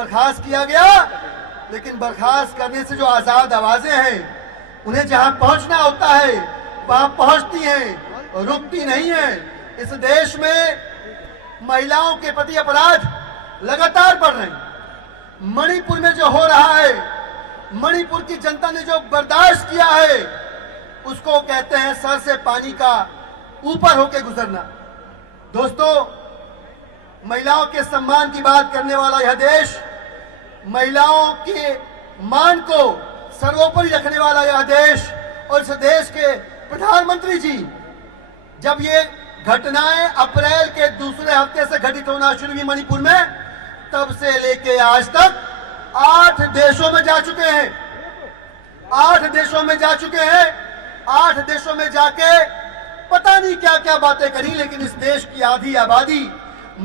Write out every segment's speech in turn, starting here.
बर्खास्त किया गया, लेकिन बर्खास्त करने से जो आजाद आवाजें हैं उन्हें जहां पहुंचना होता है वहां पहुंचती हैं और रुकती नहीं है। इस देश में महिलाओं के प्रति अपराध लगातार बढ़ रहे हैं। मणिपुर में जो हो रहा है, मणिपुर की जनता ने जो बर्दाश्त किया है, उसको कहते हैं सर से पानी का ऊपर होके गुजरना। दोस्तों, महिलाओं के सम्मान की बात करने वाला यह देश, महिलाओं के मान को सर्वोपरि रखने वाला यह देश, और इस देश के प्रधानमंत्री जी जब ये घटनाएं अप्रैल के दूसरे हफ्ते से घटित होना शुरू हुई मणिपुर में, तब से लेके आज तक 8 देशों में जा चुके हैं। 8 देशों में जा चुके हैं। 8 देशों में जाके पता नहीं क्या क्या बातें करी, लेकिन इस देश की आधी आबादी,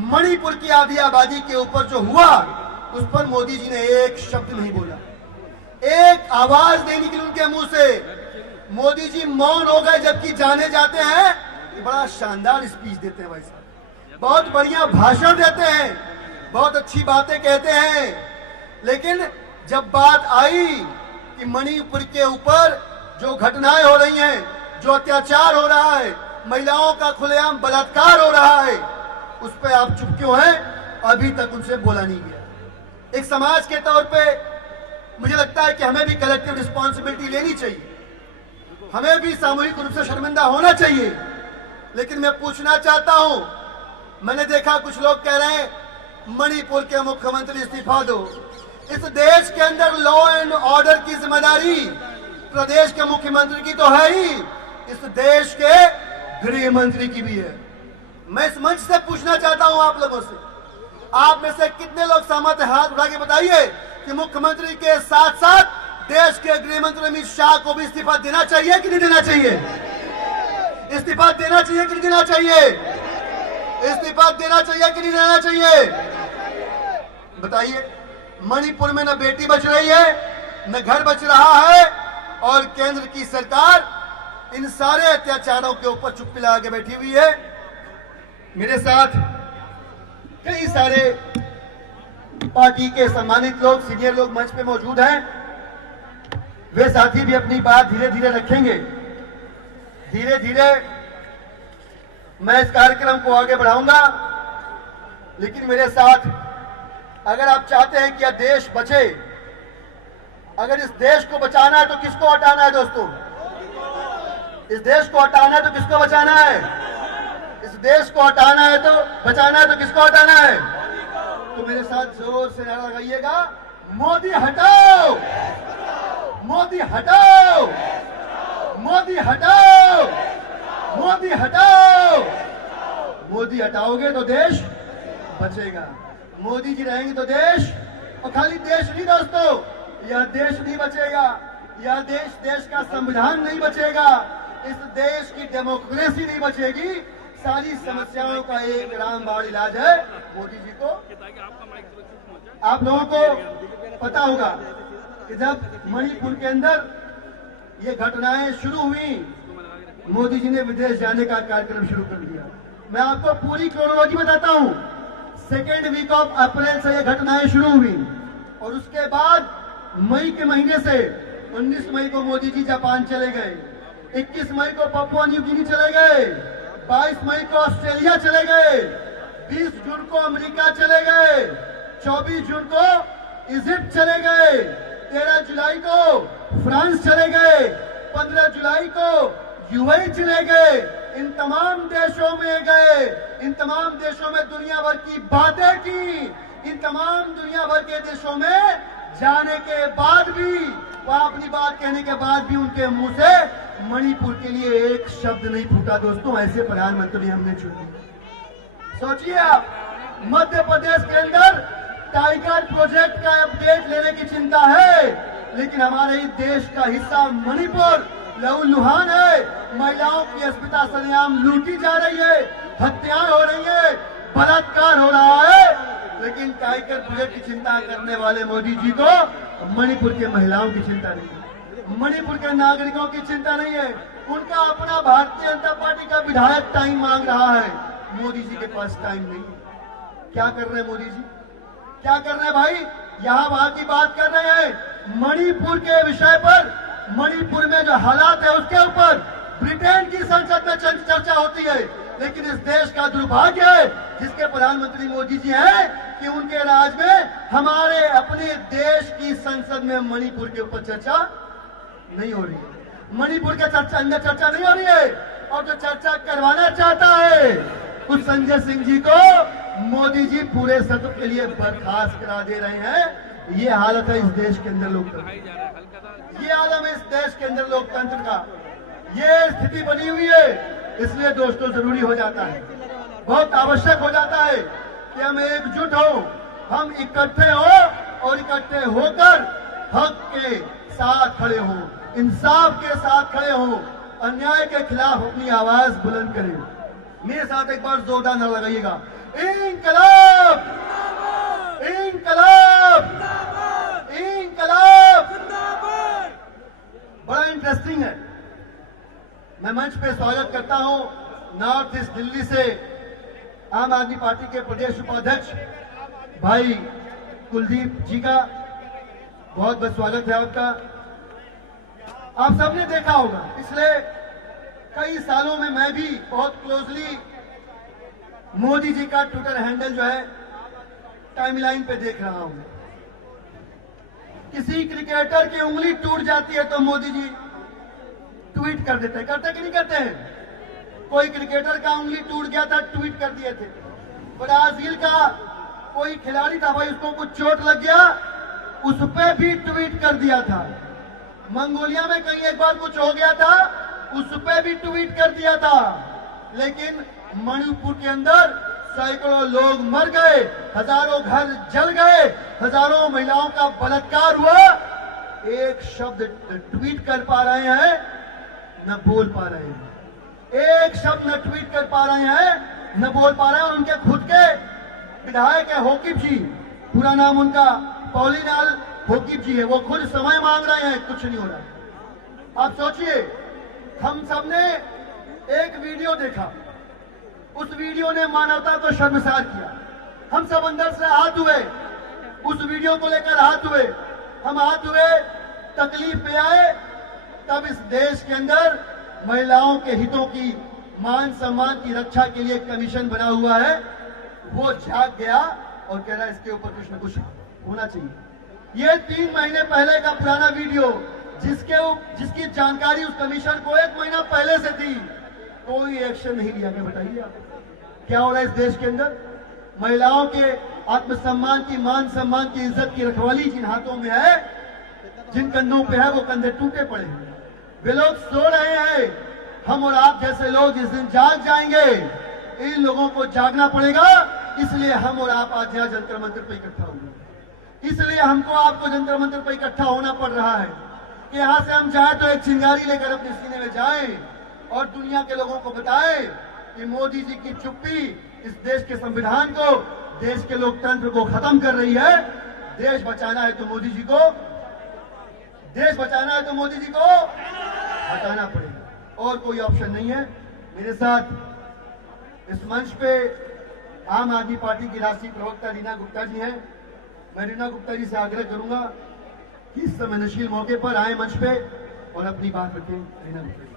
मणिपुर की आधी आबादी के ऊपर जो हुआ, उस पर मोदी जी ने एक शब्द नहीं बोला, एक आवाज नहीं निकली उनके मुंह से। मोदी जी मौन हो गए, जबकि जाने जाते हैं कि बड़ा शानदार स्पीच देते हैं भाई साहब, बहुत बढ़िया भाषण देते हैं, बहुत अच्छी बातें कहते हैं, लेकिन जब बात आई कि मणिपुर के ऊपर जो घटनाएं हो रही हैं, जो अत्याचार हो रहा है, महिलाओं का खुलेआम बलात्कार हो रहा है, उस पर आप चुप क्यों हैं? अभी तक उनसे बोला नहीं गया। एक समाज के तौर पे मुझे लगता है कि हमें भी कलेक्टिव रिस्पॉन्सिबिलिटी लेनी चाहिए, हमें भी सामूहिक रूप से शर्मिंदा होना चाहिए। लेकिन मैं पूछना चाहता हूं, मैंने देखा कुछ लोग कह रहे हैं मणिपुर के मुख्यमंत्री इस्तीफा दो। इस देश के अंदर लॉ एंड ऑर्डर की जिम्मेदारी प्रदेश के मुख्यमंत्री की तो है ही, इस देश के गृह मंत्री की भी है। मैं इस मंच से पूछना चाहता हूं आप लोगों से, आप में से कितने लोग सहमत हैं? हाथ उठा के बताइए कि मुख्यमंत्री के साथ साथ देश के गृह मंत्री अमित शाह को भी इस्तीफा देना चाहिए कि नहीं देना चाहिए? इस्तीफा देना चाहिए कि नहीं देना चाहिए? इस्तीफा देना चाहिए कि नहीं देना चाहिए? बताइए। मणिपुर में न बेटी बच रही है, न घर बच रहा है, और केंद्र की सरकार इन सारे अत्याचारों के ऊपर चुप्पी लगा के बैठी हुई है। मेरे साथ कई सारे पार्टी के सम्मानित लोग, सीनियर लोग मंच पे मौजूद हैं। वे साथी भी अपनी बात धीरे धीरे रखेंगे। धीरे धीरे मैं इस कार्यक्रम को आगे बढ़ाऊंगा, लेकिन मेरे साथ अगर आप चाहते हैं कि यह देश बचे, अगर इस देश को बचाना है तो किसको हटाना है दोस्तों? इस देश को हटाना है तो किसको बचाना है? इस देश को हटाना है तो बचाना है तो किसको हटाना है? तो मेरे साथ जोर से नारा लगाइएगा, मोदी हटाओ, मोदी हटाओ, मोदी हटाओ, मोदी हटाओ। मोदी हटाओगे तो देश बचेगा, मोदी जी रहेंगे तो देश, और खाली देश नहीं दोस्तों, यह देश नहीं बचेगा, यह देश का संविधान नहीं बचेगा, इस देश की डेमोक्रेसी नहीं बचेगी। सारी समस्याओं का एक रामबाण इलाज है मोदी जी को। आप लोगों को पता होगा कि जब मणिपुर के अंदर ये घटनाएं शुरू हुई, मोदी जी ने विदेश जाने का कार्यक्रम शुरू कर दिया। मैं आपको पूरी क्रोनोलॉजी बताता हूं। 2nd वीक ऑफ अप्रैल से ये घटनाएं शुरू हुई, और उसके बाद मई के महीने से 19 मई को मोदी जी जापान चले गए, 21 मई को पपुआ न्यू गिनी चले गए, 22 मई को ऑस्ट्रेलिया चले गए, 20 जून को अमेरिका चले गए, 24 जून को इजिप्ट चले गए, 13 जुलाई को फ्रांस चले गए, 15 जुलाई को यूएई चले गए। इन तमाम देशों में गए, इन तमाम देशों में दुनिया भर की बातें की, इन तमाम दुनिया भर के देशों में जाने के बाद भी, वहां अपनी बात कहने के बाद भी उनके मुंह से मणिपुर के लिए एक शब्द नहीं फूटा। दोस्तों, ऐसे प्रधानमंत्री हमने चुने। सोचिए आप, मध्य प्रदेश के अंदर टाइगर प्रोजेक्ट का अपडेट लेने की चिंता है, लेकिन हमारे ही देश का हिस्सा मणिपुर लहूलुहान है। महिलाओं की अस्मिता सरेआम लूटी जा रही है, हत्याएं हो रही है, बलात्कार हो रहा है, लेकिन टाइगर प्रोजेक्ट की चिंता करने वाले मोदी जी को मणिपुर के महिलाओं की चिंता नहीं है, मणिपुर के नागरिकों की चिंता नहीं है। उनका अपना भारतीय जनता पार्टी का विधायक टाइम मांग रहा है, मोदी जी के पास टाइम नहीं है। क्या कर रहे हैं मोदी जी? क्या कर रहे हैं भाई? यहाँ वहां की बात कर रहे हैं। मणिपुर के विषय पर, मणिपुर में जो हालात है उसके ऊपर ब्रिटेन की संसद में चर्चा होती है। लेकिन इस देश का दुर्भाग्य है जिसके प्रधानमंत्री मोदी जी हैं कि उनके राज में हमारे अपने देश की संसद में मणिपुर के ऊपर चर्चा नहीं हो रही है। मणिपुर के अंदर चर्चा नहीं हो रही है, और जो चर्चा करवाना चाहता है उस संजय सिंह जी को मोदी जी पूरे सत्र के लिए बर्खास्त करा दे रहे हैं। ये हालत है इस देश के अंदर लोकतंत्र, ये आलम इस देश के अंदर लोकतंत्र का, ये स्थिति बनी हुई है। इसलिए दोस्तों जरूरी हो जाता है, बहुत आवश्यक हो जाता है कि हम एकजुट हो, हम इकट्ठे हो और इकट्ठे होकर हक के साथ खड़े हो, इंसाफ के साथ खड़े हो, अन्याय के खिलाफ अपनी आवाज बुलंद करें। मेरे साथ एक बार जोरदार नारा लगाइएगा, इंकलाब इंकलाब इंकलाब। बड़ा इंटरेस्टिंग है। मैं मंच पे स्वागत करता हूं नॉर्थ ईस्ट दिल्ली से आम आदमी पार्टी के प्रदेश उपाध्यक्ष भाई कुलदीप जी का। बहुत बहुत स्वागत है आपका। आप सबने देखा होगा पिछले कई सालों में मैं भी बहुत क्लोजली मोदी जी का ट्विटर हैंडल जो है टाइमलाइन पे देख रहा हूं। किसी क्रिकेटर की उंगली टूट जाती है तो मोदी जी ट्वीट कर देते हैं, करते कि नहीं करते हैं? कोई क्रिकेटर का उंगली टूट गया था, ट्वीट कर दिए थे। ब्राजील का कोई खिलाड़ी था भाई, उसको कुछ चोट लग गया, उस पे भी ट्वीट कर दिया था। मंगोलिया में कहीं एक बार कुछ हो गया था, उस पे भी ट्वीट कर दिया था। लेकिन मणिपुर के अंदर सैकड़ों लोग मर गए, हजारों घर जल गए, हजारों महिलाओं का बलात्कार हुआ। एक शब्द ट्वीट कर पा रहे हैं न बोल पा रहे हैं, एक शब्द न ट्वीट कर पा रहे हैं न बोल पा रहे हैं। और उनके खुद के विधायक है होकिप जी, पूरा नाम उनका पॉलिनाल होकिप जी है, वो खुद समय मांग रहे हैं, कुछ नहीं हो रहा। आप सोचिए, हम सबने एक वीडियो देखा, उस वीडियो ने मानवता को शर्मसार किया। हम सब अंदर से आहत हुए, उस वीडियो को लेकर आहत हुए। हम आहत हुए, तकलीफ पे आए, तब इस देश के अंदर महिलाओं के हितों की, मान सम्मान की रक्षा के लिए कमीशन बना हुआ है। वो जाग गया और कह रहा है इसके ऊपर कुछ न कुछ होना चाहिए। ये 3 महीने पहले का पुराना वीडियो, जिसकी जानकारी उस कमीशन को 1 महीना पहले से थी, कोई एक्शन नहीं लिया गया। बताइए आप क्या हो रहा है इस देश के अंदर? महिलाओं के आत्मसम्मान की, मान सम्मान की, इज्जत की रखवाली जिन हाथों में है, जिन कंधों पे है, वो कंधे टूटे पड़े हैं। वे लोग सो रहे हैं। हम और आप जैसे लोग जिस दिन जाग जाएंगे, इन लोगों को जागना पड़ेगा। इसलिए हम और आप आज यहाँ जंतर मंतर पर इकट्ठा होंगे। इसलिए हमको आपको जंतर मंतर पर इकट्ठा होना पड़ रहा है कि यहाँ से हम जाए तो एक चिंगारी लेकर अपने सीने में जाएं और दुनिया के लोगों को बताएं कि मोदी जी की चुप्पी इस देश के संविधान को, देश के लोकतंत्र को खत्म कर रही है। देश बचाना है तो मोदी जी को, देश बचाना है तो मोदी जी को हटाना पड़ेगा, और कोई ऑप्शन नहीं है। मेरे साथ इस मंच पे आम आदमी पार्टी की राष्ट्रीय प्रवक्ता रीना गुप्ता जी हैं। मैं रीना गुप्ता जी से आग्रह करूंगा कि इस संवेदनशील मौके पर आए मंच पे और अपनी बात रखें। रीना गुप्ता जी,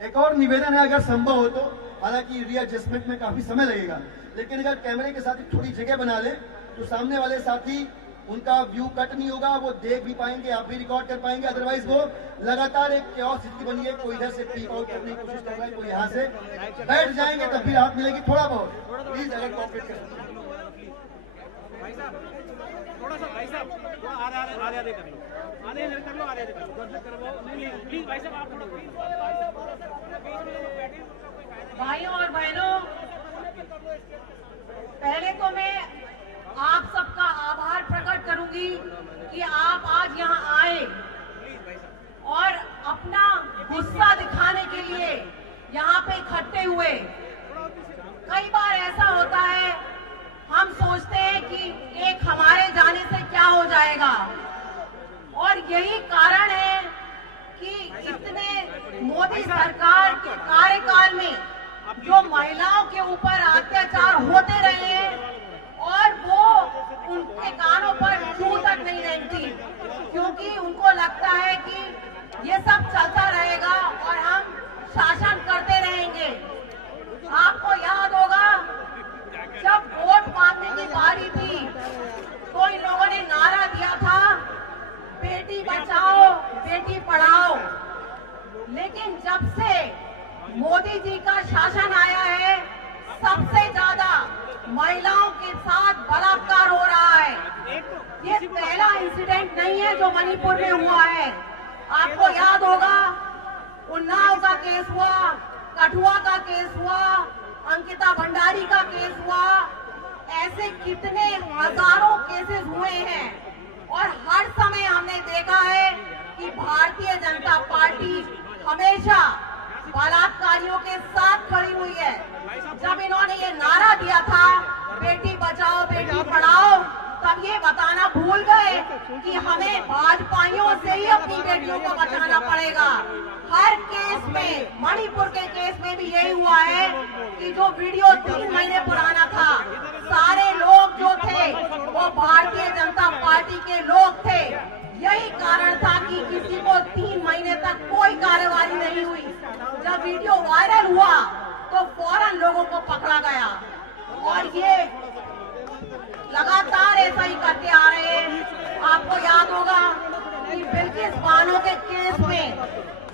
एक और निवेदन है, अगर संभव हो तो, हालांकि रीएडजस्टमेंट में काफी समय लगेगा, लेकिन अगर कैमरे के साथ थोड़ी जगह बना ले तो सामने वाले साथी, उनका व्यू कट नहीं होगा, वो देख भी पाएंगे, आप भी रिकॉर्ड कर पाएंगे। अदरवाइज वो लगातार एक क्योस स्थिति बनी है, कोई इधर से पीक आउट करने की कोशिश कर रहा है, कोई यहाँ से बैठ जाएंगे, तब फिर हाथ मिलेगी थोड़ा बहुत। प्लीज अगर कॉपरेट करें। थोड़ा सा भाई साहब, थोड़ा आधे कर लो, आधे कर लो, आधे कर लो, प्लीज भाई साहब आप भाइयों और बहनों, पहले तो मैं आप सबका आभार प्रकट करूंगी कि आप आज यहाँ आए और अपना गुस्सा दिखाने के लिए यहाँ पे इकट्ठे हुए। कई बार ऐसा होता है, हम सोचते हैं कि एक हमारे जाने से क्या हो जाएगा, और यही कारण है कि इतने मोदी सरकार के कार्यकाल में जो महिलाओं के ऊपर अत्याचार होते रहे हैं, पारी थी तो इन लोगों ने नारा दिया था बेटी बचाओ बेटी पढ़ाओ। लेकिन जब से मोदी जी का शासन आया है सबसे ज्यादा महिलाओं के साथ बलात्कार हो रहा है। ये पहला इंसिडेंट नहीं है जो मणिपुर में हुआ है। आपको याद होगा उन्नाव का केस हुआ, कठुआ का केस हुआ, अंकिता भंडारी का केस हुआ, ऐसे कितने हजारों केसेस हुए हैं। और हर समय हमने देखा है कि भारतीय जनता पार्टी हमेशा बलात्कारियों के साथ खड़ी हुई है। जब इन्होंने ये नारा दिया था बेटी बचाओ बेटी पढ़ाओ, तब ये बताना भूल गए कि हमें भाजपाइयों से ही अपनी बेटियों को बचाना पड़ेगा। हर केस में, मणिपुर के केस में भी यही हुआ है कि जो वीडियो 3 महीने पुराना था, सारे लोग जो थे वो भारतीय जनता पार्टी के लोग थे। यही कारण था कि किसी को 3 महीने तक कोई कार्रवाई नहीं हुई। जब वीडियो वायरल हुआ तो फौरन लोगों को पकड़ा गया और ये लगातार ऐसा ही करते आ रहे हैं। आपको याद होगा कि बिल्किस बानो के केस में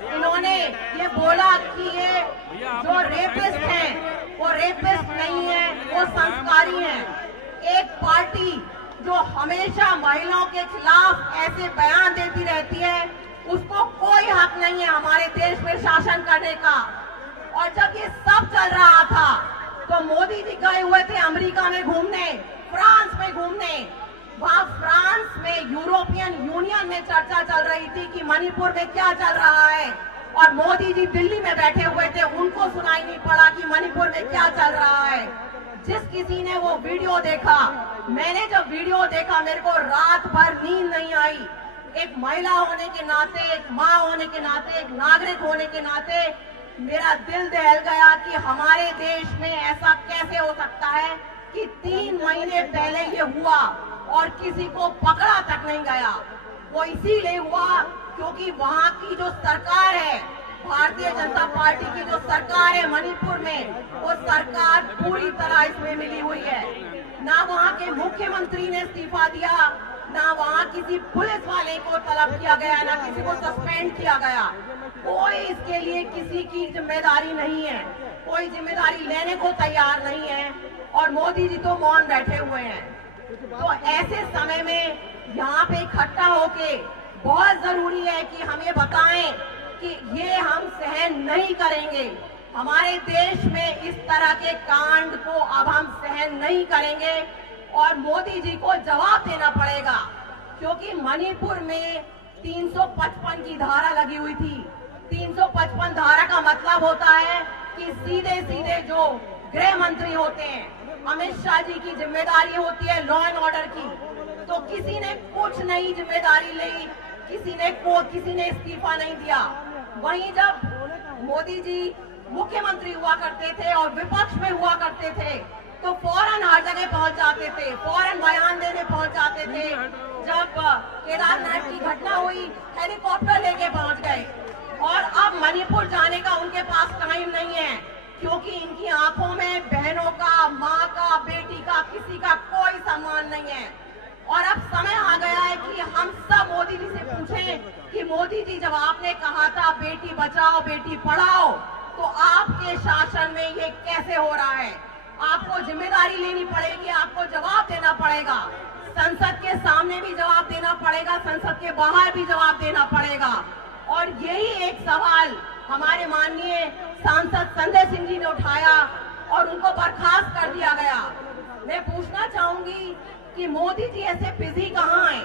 इन्होंने ये बोला कि ये जो रेपिस्ट हैं वो रेपिस्ट नहीं है, वो संस्कारी हैं। एक पार्टी जो हमेशा महिलाओं के खिलाफ ऐसे बयान देती रहती है उसको कोई हक नहीं है हमारे देश में शासन करने का। और जब ये सब चल रहा था तो मोदी जी गए हुए थे अमेरिका में घूमने, फ्रांस में घूमने। वहां फ्रांस में यूरोपियन यूनियन में चर्चा चल रही थी कि मणिपुर में क्या चल रहा है, और मोदी जी दिल्ली में बैठे हुए थे, उनको सुनाई नहीं पड़ा कि मणिपुर में क्या चल रहा है। जिस किसी ने वो वीडियो देखा, मैंने जब वीडियो देखा मेरे को रात भर नींद नहीं आई। एक महिला होने के नाते, एक माँ होने के नाते, एक नागरिक होने के नाते मेरा दिल दहल गया कि हमारे देश में ऐसा कैसे हो सकता है कि 3 महीने पहले ये हुआ और किसी को पकड़ा तक नहीं गया। वो इसीलिए हुआ क्योंकि वहाँ की जो सरकार है, भारतीय जनता पार्टी की जो सरकार है मणिपुर में, वो सरकार पूरी तरह इसमें मिली हुई है। ना वहाँ के मुख्यमंत्री ने इस्तीफा दिया, ना वहाँ किसी पुलिस वाले को तलब किया गया, ना किसी को सस्पेंड किया गया। कोई इसके लिए किसी की जिम्मेदारी नहीं है, कोई जिम्मेदारी लेने को तैयार नहीं है और मोदी जी तो मौन बैठे हुए हैं। तो ऐसे समय में यहाँ पे इकट्ठा होके बहुत जरूरी है कि हम ये बताएं कि ये हम सहन नहीं करेंगे। हमारे देश में इस तरह के कांड को अब हम सहन नहीं करेंगे और मोदी जी को जवाब देना पड़ेगा, क्योंकि मणिपुर में 355 की धारा लगी हुई थी। 355 धारा का मतलब होता है कि सीधे सीधे जो गृह मंत्री होते हैं, अमित शाह जी की जिम्मेदारी होती है लॉ एंड ऑर्डर की, तो किसी ने कुछ नई जिम्मेदारी ली, किसी ने इस्तीफा नहीं दिया। वहीं जब मोदी जी मुख्यमंत्री हुआ करते थे और विपक्ष में हुआ करते थे तो फौरन हर जगह पहुंच जाते थे, फौरन बयान देने पहुंच जाते थे। जब केदारनाथ की घटना हुई हेलीकॉप्टर लेके पहुंच गए। और अब मणिपुर जाने का उनके पास टाइम नहीं है, क्योंकि इनकी आंखों में बहनों का, माँ का, बेटी का, किसी का कोई सम्मान नहीं है। और अब समय आ गया है कि हम सब मोदी जी से पूछें कि मोदी जी जब आपने कहा था बेटी बचाओ बेटी पढ़ाओ, तो आपके शासन में ये कैसे हो रहा है? आपको जिम्मेदारी लेनी पड़ेगी, आपको जवाब देना पड़ेगा। संसद के सामने भी जवाब देना पड़ेगा, संसद के बाहर भी जवाब देना पड़ेगा। और यही एक सवाल हमारे माननीय सांसद संजय सिंह जी ने उठाया और उनको बर्खास्त कर दिया गया। मैं पूछना चाहूंगी कि मोदी जी ऐसे बिजी कहाँ हैं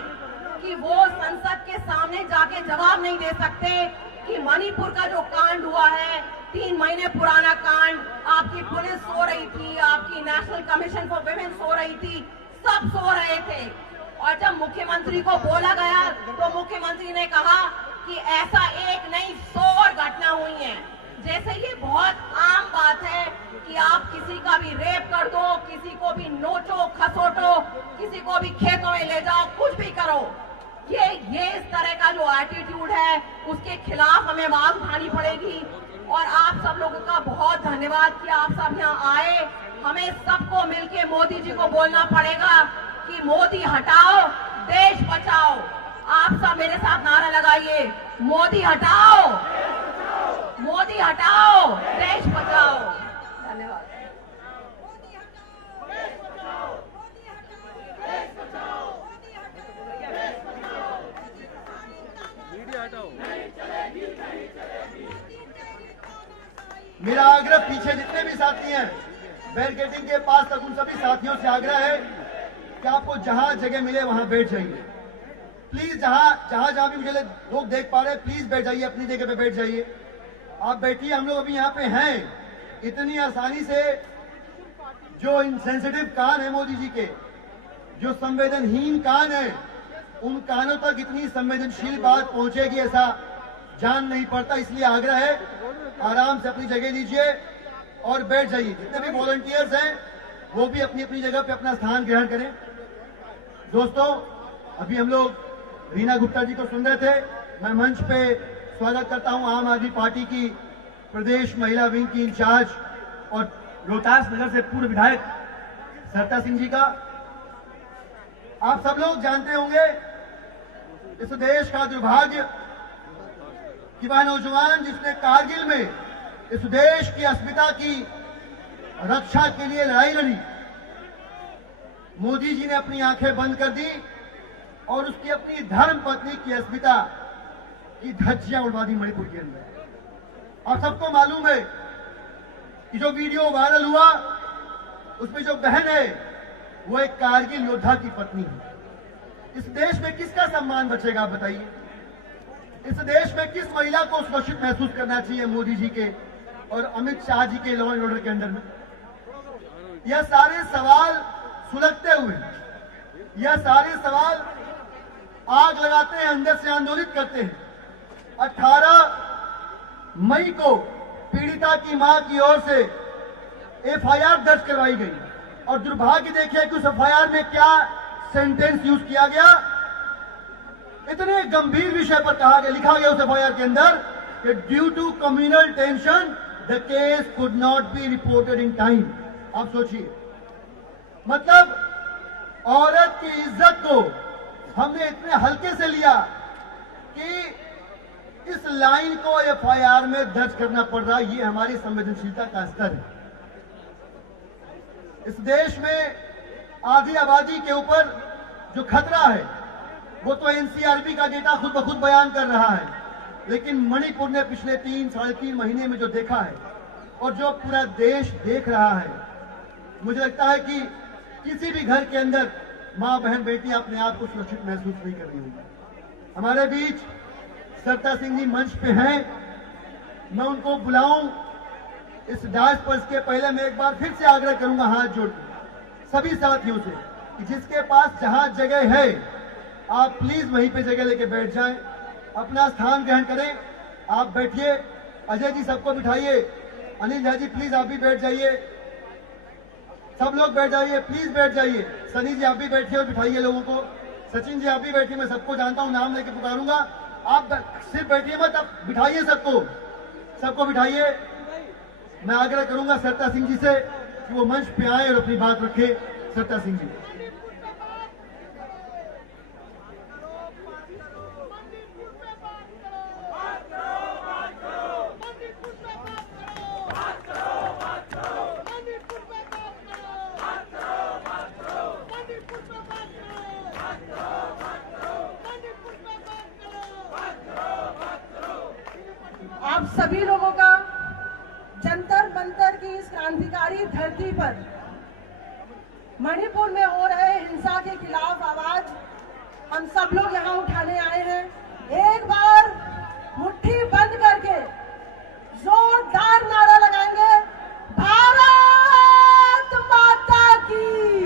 कि वो संसद के सामने जाके जवाब नहीं दे सकते कि मणिपुर का जो कांड हुआ है, 3 महीने पुराना कांड, आपकी पुलिस सो रही थी, आपकी नेशनल कमीशन फॉर विमेन सो रही थी, सब सो रहे थे। और जब मुख्यमंत्री को बोला गया तो मुख्यमंत्री ने कहा कि ऐसा एक नहीं 100 घटना हुई है। जैसे ये बहुत आम बात है कि आप किसी का भी रेप कर दो, किसी को भी नोचो खसोटो, किसी को भी खेतों में ले जाओ, कुछ भी करो। ये इस तरह का जो एटीट्यूड है उसके खिलाफ हमें आवाज उठानी पड़ेगी। और आप सब लोगों का बहुत धन्यवाद कि आप सब यहाँ आए। हमें सबको मिलके मोदी जी को बोलना पड़ेगा कि मोदी हटाओ, देश बचाओ। आप सब मेरे साथ नारा लगाइए, मोदी हटाओ, मोदी हटाओ, देश बचाओ। धन्यवाद। मेरा आग्रह पीछे जितने भी साथी हैं बैरिकेडिंग के पास तक उन सभी साथियों से आग्रह है कि आपको जहां जगह मिले वहां बैठ जाइए। प्लीज जहां भी मुझे लोग देख पा रहे हैं, प्लीज बैठ जाइए, अपनी जगह पे बैठ जाइए। आप बैठिए, हम लोग अभी यहाँ पे हैं। इतनी आसानी से जो इनसेंसिटिव कान है मोदी जी के, जो संवेदनहीन कान है, उन कानों तक इतनी संवेदनशील बात पहुंचेगी ऐसा जान नहीं पड़ता। इसलिए आग्रह है, आराम से अपनी जगह लीजिए और बैठ जाइए। जितने भी वॉलंटियर्स हैं वो भी अपनी अपनी जगह पे अपना स्थान ग्रहण करें। दोस्तों, अभी हम लोग रीना गुप्ता जी को सुन रहे थे। मैं मंच पे स्वागत करता हूं आम आदमी पार्टी की प्रदेश महिला विंग की इंचार्ज और रोहतास नगर से पूर्व विधायक सरिता सिंह जी का। आप सब लोग जानते होंगे इस देश का दुर्भाग्य कि वह नौजवान जिसने कारगिल में इस देश की अस्मिता की रक्षा के लिए लड़ाई लड़ी, मोदी जी ने अपनी आंखें बंद कर दी और उसकी अपनी धर्म पत्नी की अस्मिता की धज्जियां उड़वा दी मणिपुर के अंदर। आप सबको मालूम है कि जो वीडियो वायरल हुआ उसमें जो बहन है वो एक कारगिल योद्धा की पत्नी है। इस देश में किसका सम्मान बचेगा, आप बताइए? इस देश में किस महिला को सुरक्षित महसूस करना चाहिए मोदी जी के और अमित शाह जी के लॉ एंड ऑर्डर के अंदर में? यह सारे सवाल सुलगते हुए, यह सारे सवाल आग लगाते हैं, अंदर से आंदोलित करते हैं। 18 मई को पीड़िता की मां की ओर से एफआईआर दर्ज करवाई गई और दुर्भाग्य देखिए कि उस एफआईआर में क्या सेंटेंस यूज किया गया। इतने गंभीर विषय पर कहा गया, लिखा गया उस एफआईआर के अंदर कि due to communal tension the case could not be reported in time. आप सोचिए, मतलब औरत की इज्जत को हमने इतने हल्के से लिया कि इस लाइन को एफआईआर में दर्ज करना पड़ रहा है। ये हमारी संवेदनशीलता का स्तर है। इस देश में आधी आबादी के ऊपर जो खतरा है वो तो एनसीआरबी का डेटा खुद ब खुद बयान कर रहा है, लेकिन मणिपुर ने पिछले 3-3.5 महीने में जो देखा है और जो पूरा देश देख रहा है, मुझे लगता है कि किसी भी घर के अंदर मां बहन बेटी अपने आप को सुरक्षित महसूस नहीं कर रही होगी। हमारे बीच सरिता सिंह जी मंच पे हैं, मैं उनको बुलाऊं इस डांस पर। इसके पहले मैं एक बार फिर से आग्रह करूंगा हाथ जोड़कर सभी साथियों से कि जिसके पास जहां जगह है आप प्लीज वहीं पे जगह लेके बैठ जाएं, अपना स्थान ग्रहण करें। आप बैठिए, अजय जी सबको बिठाइए, अनिल झा जी प्लीज आप भी बैठ जाइए, सब लोग बैठ जाइए, प्लीज बैठ जाइए। सनी जी आप भी बैठिए और बिठाइए लोगों को। सचिन जी आप भी बैठिए, मैं सबको जानता हूं, नाम लेके पुकारूंगा, आप सिर्फ बैठिए मत, आप बिठाइए सबको बिठाइए। मैं आग्रह करूंगा सरिता सिंह जी से कि वो मंच पे आए और अपनी बात रखे। सरिता सिंह जी। आप सभी लोगों का जंतर मंतर की इस क्रांतिकारी धरती पर मणिपुर में हो रहे हिंसा के खिलाफ आवाज हम सब लोग यहाँ उठाने आए हैं। एक बार मुट्ठी बंद करके जोरदार नारा लगाएंगे, भारत माता की,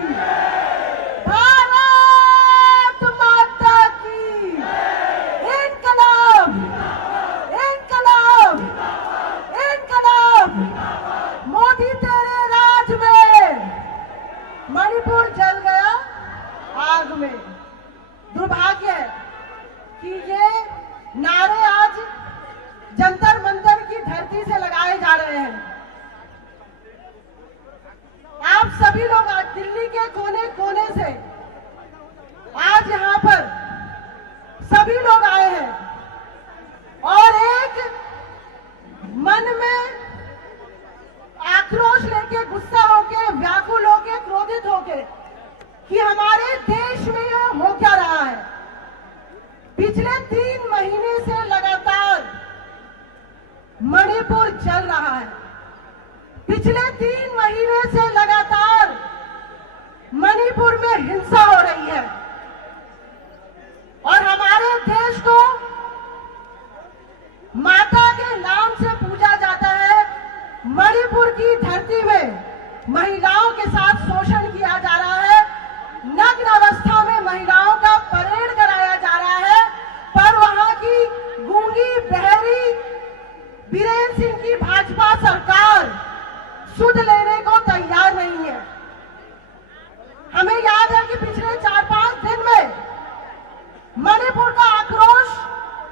भारत माता की, इनकलाब, इनकलाब, इनकलाब। मोदी तेरे राज में मणिपुर जल गया आग में। दुर्भाग्य है कि ये नारे आज जंतर मंतर की धरती से लगा आए हैं। आप सभी लोग आज दिल्ली के कोने कोने से आज यहाँ पर सभी लोग आए हैं और एक मन में आक्रोश लेके, गुस्सा होके, व्याकुल होके, क्रोधित होके कि हमारे देश में यह हो क्या रहा है। पिछले 3 महीने से लगातार मणिपुर जल रहा है। पिछले 3 महीने से लगातार मणिपुर में हिंसा हो रही है और हमारे देश को माता के नाम से पूजा जाता है। मणिपुर की धरती में महिलाओं के साथ शोषण किया जा रहा है। नग्न अवस्था में महिलाओं का परेड कराया जा रहा है, पर वहां की गूंगी बहरी बीरेन सिंह की भाजपा सरकार सुध लेने को तैयार नहीं है। हमें याद है कि पिछले 4-5 दिन में मणिपुर का आक्रोश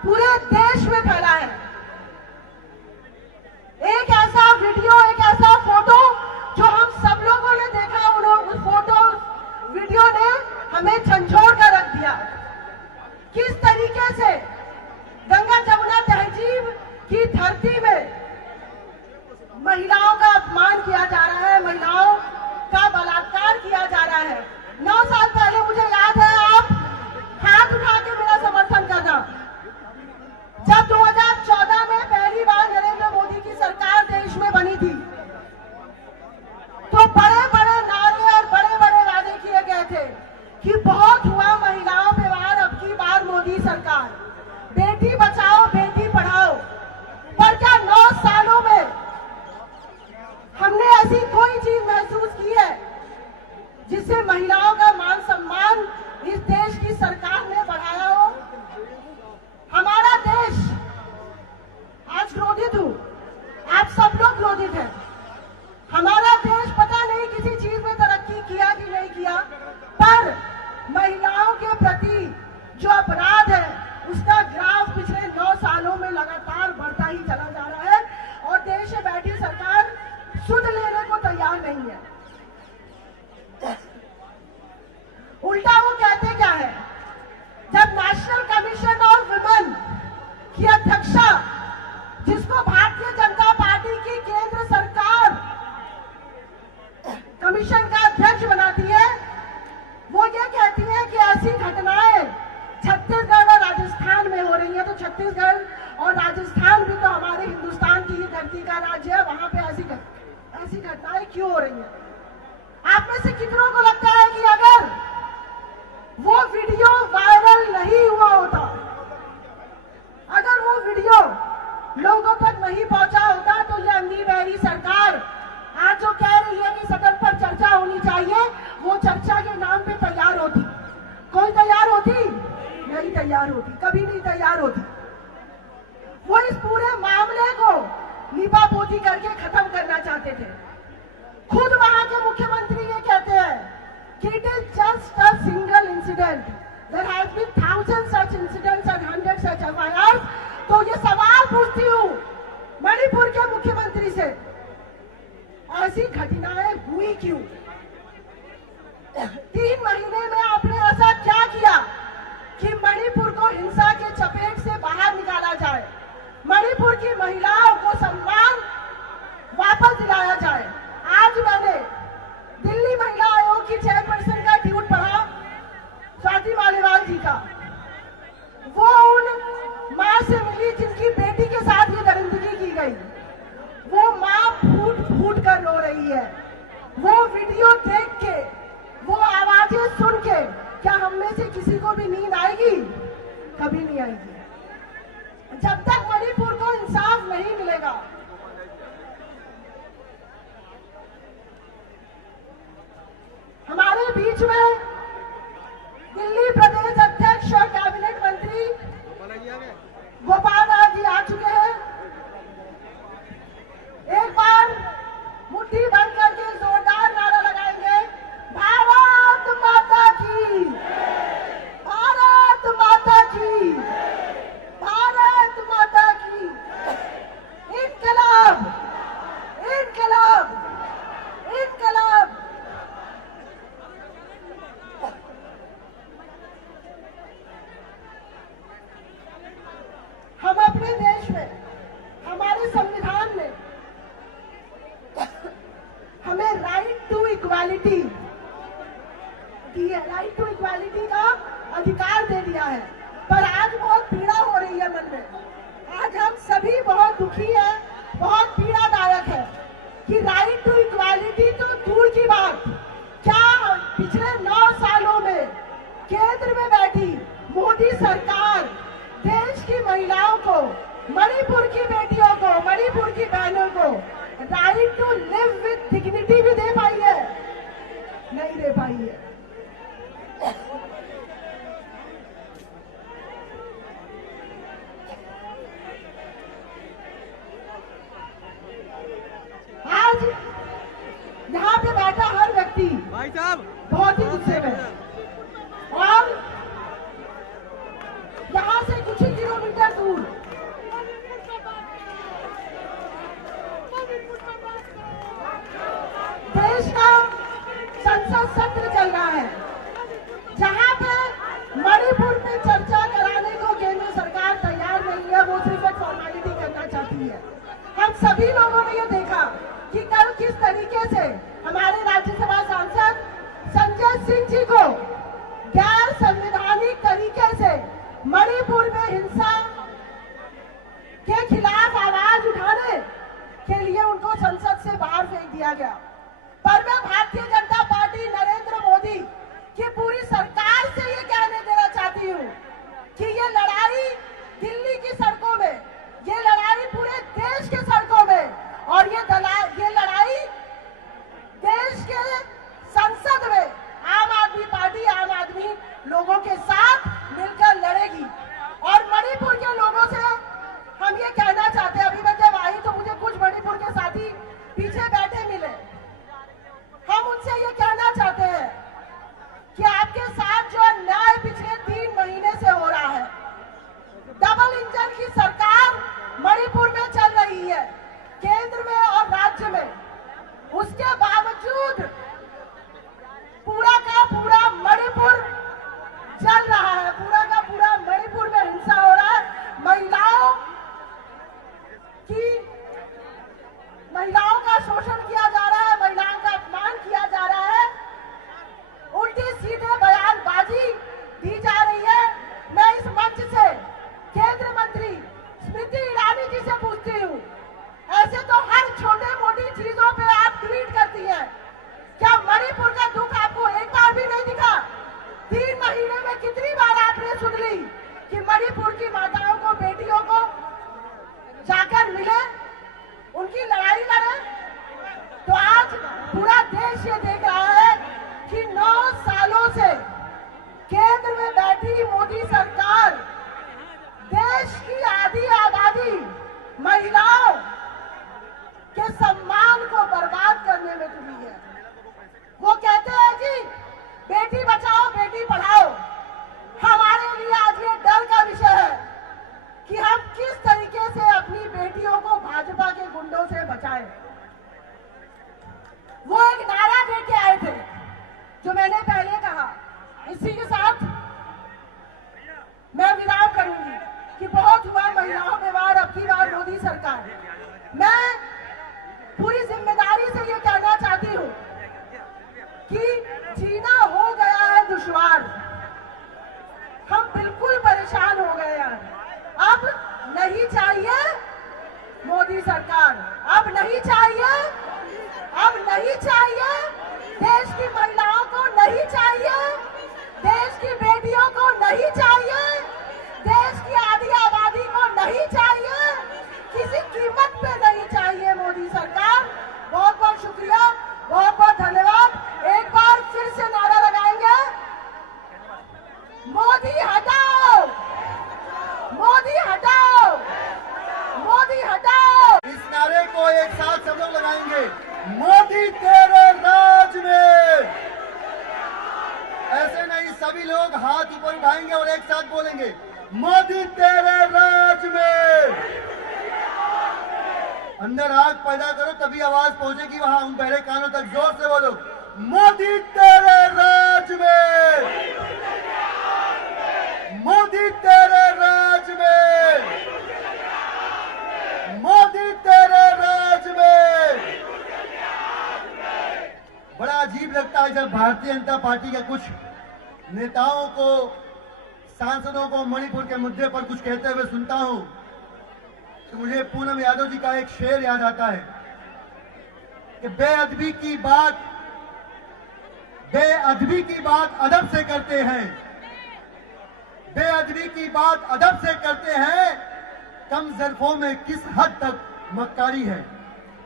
पूरे देश में फैला है। एक ऐसा वीडियो, एक ऐसा फोटो जो हम सब लोगों ने देखा, उस फोटो वीडियो ने हमें झंझोड़ कर रख दिया। किस तरीके से गंगा जमुना तहजीब की धरती में महिलाओं का अपमान किया जा रहा है, महिलाओं का बलात्कार किया जा रहा है। 9 साल पहले मुझे याद है, आप हाथ उठा के मेरा समर्थन करना, जब 2014 में पहली बार नरेंद्र मोदी की सरकार देश में बनी थी, तो बड़े बड़े नारे और बड़े बड़े वादे किए गए थे कि बहुत हुआ महिलाओं पे वार, अब की बार मोदी सरकार, बेटी बचाओ बेटी पढ़ाओ। पर क्या 9 सालों में हमने ऐसी कोई चीज महसूस की है जिससे महिलाओं का मान सम्मान इस देश की सरकार ने बढ़ाया हो? हमारा देश, आज क्रोधित हूं, आप सब लोग क्रोधित हैं। हमारा देश पता नहीं किसी चीज में तरक्की किया कि नहीं किया, पर महिलाओं के प्रति जो अपराध है उसका ग्राफ पिछले 9 सालों में लगातार बढ़ता ही चला जा रहा है और देश में बैठी सरकार सुध लेने को तैयार नहीं है। उल्टा वो कहते क्या है, जब नेशनल कमीशन ऑफ वुमेन की अध्यक्षा, जिसको भारतीय जनता पार्टी की केंद्र सरकार कमीशन का अध्यक्ष बनाती है, वो ये कहती है कि ऐसी घटनाएं छत्तीसगढ़ और राजस्थान में हो रही है। तो छत्तीसगढ़ और राजस्थान भी तो हमारे हिंदुस्तान की ही धरती का राज्य है, वहां पे ऐसी घटनाएं क्यों हो रही है? आप में से कितनों को लगता है कि अगर वो वीडियो वायरल नहीं हुआ होता, अगर वो वीडियो लोगों तक नहीं पहुंचा होता, तो ये अंधी बहरी सरकार आज जो कह रही है कि सदन पर चर्चा होनी चाहिए, वो चर्चा के नाम पे तैयार होती? कोई तैयार होती? नहीं तैयार होती, कभी नहीं तैयार होती। वो इस पूरे मामले को लीपापोती करके खत्म करना चाहते थे। खुद वहां के मुख्यमंत्री ये कहते हैं कि it is just a single incident, there has been thousand such incidents and 100 such FIR. तो ये सवाल पूछती हूँ मणिपुर के मुख्यमंत्री से, ऐसी घटनाएं हुई क्यों? 3 महीने में आपने ऐसा क्या किया कि मणिपुर को हिंसा के चपेट से बाहर निकाला जाए, मणिपुर की महिलाओं को सम्मान वापस दिलाया जाए? आज मैंने दिल्ली महिला आयोग की चेयरपर्सन का ट्वीट पढ़ा, स्वाति मालीवाल जी का। वो उन मां से मिली जिनकी बेटी के साथ ये दरिंदगी की गई। वो मां फूट फूट कर रो रही है। वो वीडियो देख के, वो आवाजें सुन के, क्या हम में से किसी को भी नींद आएगी? कभी नहीं आएगी। जब तक मणिपुर को इंसाफ नहीं मिलेगा, हमारे बीच में दिल्ली प्रदेश अध्यक्ष और कैबिनेट मंत्री गोपाल राज जी आ चुके हैं। एक बार मुट्ठी बंद करके जोरदार नारा लगाएंगे, भारत माता की, भारत माता की, भारत माता की, इनकलाब दी है, राइट टू इक्वालिटी का अधिकार दे दिया है। पर आज बहुत पीड़ा हो रही है मन में। आज हम सभी बहुत दुखी है, बहुत पीड़ादायक है कि राइट टू इक्वालिटी तो दूर की बात, क्या पिछले 9 सालों में केंद्र में बैठी मोदी सरकार देश की महिलाओं को, मणिपुर की बेटियों को, मणिपुर की बहनों को right to live with dignity भी दे पाई है? नहीं दे पाई है। आज यहाँ पे बैठा हर व्यक्ति भाई साहब बहुत ही गुस्से में, और यहाँ से कुछ ही किलोमीटर दूर देश का संसद सत्र चल रहा है, जहाँ पे मणिपुर में चर्चा कराने को केंद्र सरकार तैयार नहीं है, वो सिर्फ एक फॉर्मेलिटी करना चाहती है। हम सभी लोगों ने ये देखा कि कल किस तरीके से हमारे राज्यसभा सांसद संजय सिंह जी को गैर संवैधानिक तरीके से मणिपुर में हिंसा के खिलाफ आवाज उठाने के लिए उनको संसद से बाहर फेंक दिया गया। पर मैं भारतीय जनता पार्टी नरेंद्र मोदी की पूरी सरकार से ये कहने देना चाहती हूँ कि ये लड़ाई दिल्ली की सड़कों में, ये लड़ाई पूरे देश के सड़कों में, और ये लड़ाई देश के संसद में आम आदमी पार्टी, आम आदमी लोगों के साथ मिलकर लड़ेगी। और मणिपुर के लोगों से हम ये कहना चाहते हैं, अभी मैं जब आई तो मुझे कुछ मणिपुर के साथी पीछे बैठे मिले, हम उनसे ये कहना चाहते हैं कि आपके साथ जो अन्याय पिछले 3 महीने से हो रहा है, डबल इंजन की सरकार मणिपुर में चल रही है, केंद्र में और राज्य में, उसके बावजूद पूरा का पूरा मणिपुर चल रहा है, पूरा का पूरा मणिपुर में हिंसा हो रहा है, महिलाओं का शोषण किया जा रहा है, महिलाओं का अपमान किया जा रहा है, उल्टी सीधे बयानबाजी दी जा रही है। मैं इस मंच से केंद्र मंत्री स्मृति ईरानी जी से पूछती हूँ, ऐसे तो हर छोटे मोटी चीजों पे आप ट्वीट करती हैं, क्या मणिपुर का दुख आपको एक बार भी नहीं दिखा? 3 महीने में कितनी बार आपने सुन ली कि मणिपुर की माताओं को, बेटियों को जाकर मिले, उनकी लड़ाई लड़े? तो आज पूरा देश ये देख रहा है कि 9 सालों से केंद्र में बैठी मोदी सरकार देश की आधी आबादी महिलाओं के सम्मान को बर्बाद करने में जुटी है। वो कहते हैं कि बेटी बचाओ, बेटी पढ़ाओ। हमारे लिए आज ये डर का विषय है कि हम किस तरीके से अपनी बेटियों को भाजपा के गुंडों से बचाएं। वो एक नारा दे के आए थे, जो मैंने पहले कहा। इसी के साथ मैं विराम करूंगी कि बहुत हुआ महिलाओं पे वार, अब की बार मोदी सरकार। मैं पूरी जिम्मेदारी से ये कहना चाहती हूँ कि जीना हो गया है दुश्वार, हम बिल्कुल परेशान हो गए हैं। अब नहीं चाहिए मोदी सरकार, अब नहीं चाहिए, अब नहीं चाहिए, देश की महिलाओं को नहीं चाहिए, देश की बेटियों को नहीं चाहिए, देश की आधी आबादी को नहीं चाहिए, किसी कीमत पे नहीं चाहिए मोदी सरकार। बहुत बहुत शुक्रिया, बहुत बहुत धन्यवाद। एक बार फिर से नारा लगाएंगे, मोदी हटाओ, मोदी हटाओ, मोदी हटाओ। इस नारे को एक साथ सब लोग लगाएंगे, मोदी तेरे राज में। ऐसे नहीं, सभी लोग हाथ ऊपर उठाएंगे और एक साथ बोलेंगे, मोदी तेरे राज में। अंदर आग पैदा करो, तभी आवाज पहुंचेगी वहां, उन बहरे कानों तक। जोर से बोलो, मोदी तेरे राज में, मोदी तेरे राज में, मोदी तेरे राज में। बड़ा अजीब लगता है जब भारतीय भारतीय जनता पार्टी के कुछ नेताओं को, सांसदों को मणिपुर के मुद्दे पर कुछ कहते हुए सुनता हूं तो मुझे पूनम यादव जी का एक शेर याद आता है कि बेअदबी की बात अदब से करते हैं, बेअदबी की बात अदब से करते हैं, कम ज़र्फ़ों में किस हद तक मक्कारी है।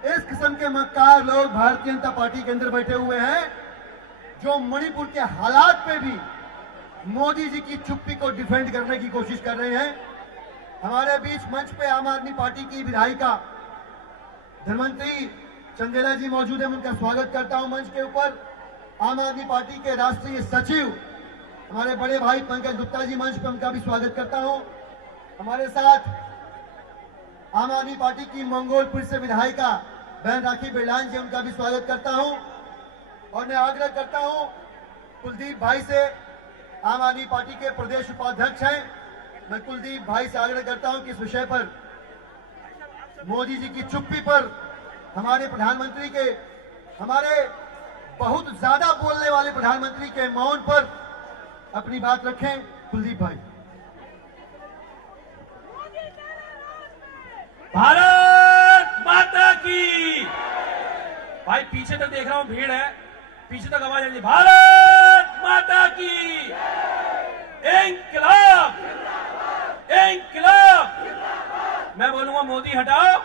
इस किस्म के मक्कार लोग भारतीय जनता पार्टी के अंदर बैठे हुए हैं जो मणिपुर के हालात पे भी मोदी जी की चुप्पी को डिफेंड करने की कोशिश कर रहे हैं। हमारे बीच मंच पे आम आदमी पार्टी की विधायिका धनवंतरी चंदेला जी मौजूद है, उनका स्वागत करता हूं मंच के ऊपर। आम आदमी पार्टी के राष्ट्रीय सचिव हमारे बड़े भाई पंकज गुप्ता जी मंच पे, उनका भी स्वागत करता हूं। हमारे साथ आम आदमी पार्टी की मंगोलपुर से विधायिका बहन राखी बिरलान जी, उनका भी स्वागत करता हूं। और मैं आग्रह करता हूं कुलदीप भाई से, आम आदमी पार्टी के प्रदेश उपाध्यक्ष हैं, मैं कुलदीप भाई से आग्रह करता हूं कि इस विषय पर मोदी जी की चुप्पी पर, हमारे प्रधानमंत्री के, हमारे बहुत ज्यादा बोलने वाले प्रधानमंत्री के मौन पर अपनी बात रखें। कुलदीप भाई। भारत माता की। भाई पीछे तक देख रहा हूं भीड़ है, पीछे तक आवाज आ रही है, भारत माता की। इंकलाब, इंकलाब। मैं बोलूंगा मोदी हटाओ,